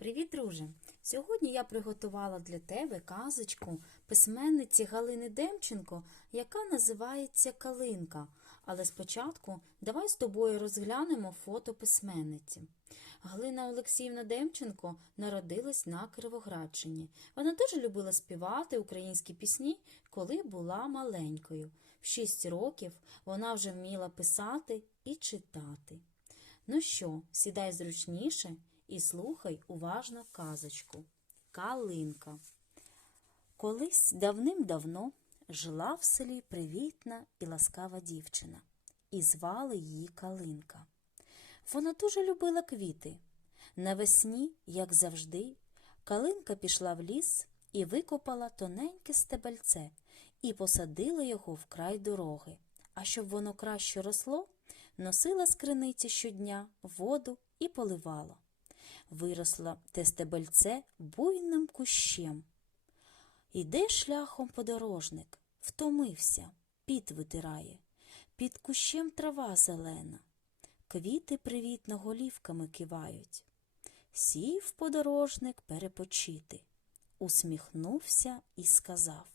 Привіт, друже! Сьогодні я приготувала для тебе казочку письменниці Галини Демченко, яка називається Калинка. Але спочатку давай з тобою розглянемо фото письменниці. Галина Олексіївна Демченко народилась на Кривоградщині. Вона дуже любила співати українські пісні, коли була маленькою. В 6 років вона вже вміла писати і читати. Ну що, сідай зручніше і слухай уважно казочку. Калинка. Колись давним-давно жила в селі привітна і ласкава дівчина, і звали її Калинка. Вона дуже любила квіти. Навесні, як завжди, Калинка пішла в ліс і викопала тоненьке стебельце і посадила його в край дороги. А щоб воно краще росло, носила з криниці щодня воду і поливала. Виросло те стебельце буйним кущем. Іде шляхом подорожник, втомився, піт витирає. Під кущем трава зелена, квіти привітно голівками кивають. Сів подорожник перепочити, усміхнувся і сказав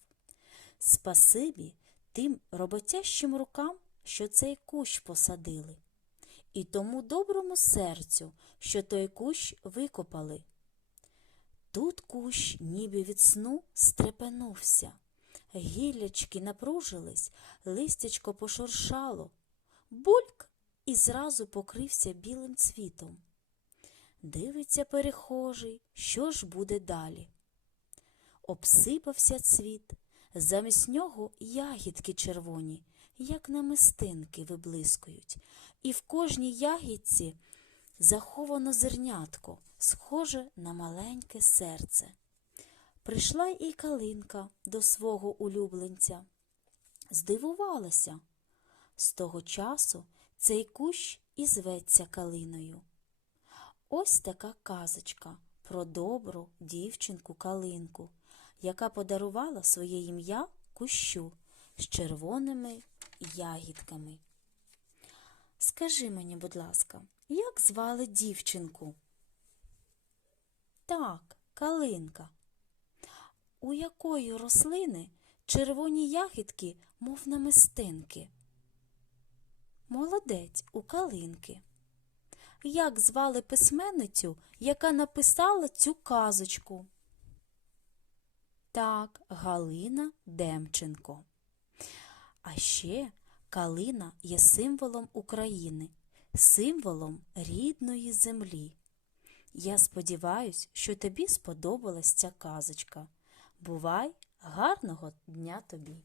Спасибі тим роботящим рукам, що цей кущ посадили, і тому доброму серцю, що той кущ викопали. Тут кущ, ніби від сну, стрепенувся. Гіллячки напружились, листячко пошуршало, бульк і зразу покрився білим цвітом. Дивиться перехожий, що ж буде далі. Обсипався цвіт, замість нього ягідки червоні, як намистинки виблискують, і в кожній ягідці заховано зернятко, схоже на маленьке серце. Прийшла і калинка до свого улюбленця. Здивувалася. З того часу цей кущ і зветься калиною. Ось така казочка про добру дівчинку калинку, яка подарувала своє ім'я кущу з червоними ягідками. Скажи мені, будь ласка, як звали дівчинку? Так, калинка. У якої рослини червоні ягідки, мов намистинки? Молодець у калинки. Як звали письменницю, яка написала цю казочку? Так, Галина Демченко. А ще калина є символом України, символом рідної землі. Я сподіваюсь, що тобі сподобалась ця казочка. Бувай, гарного дня тобі!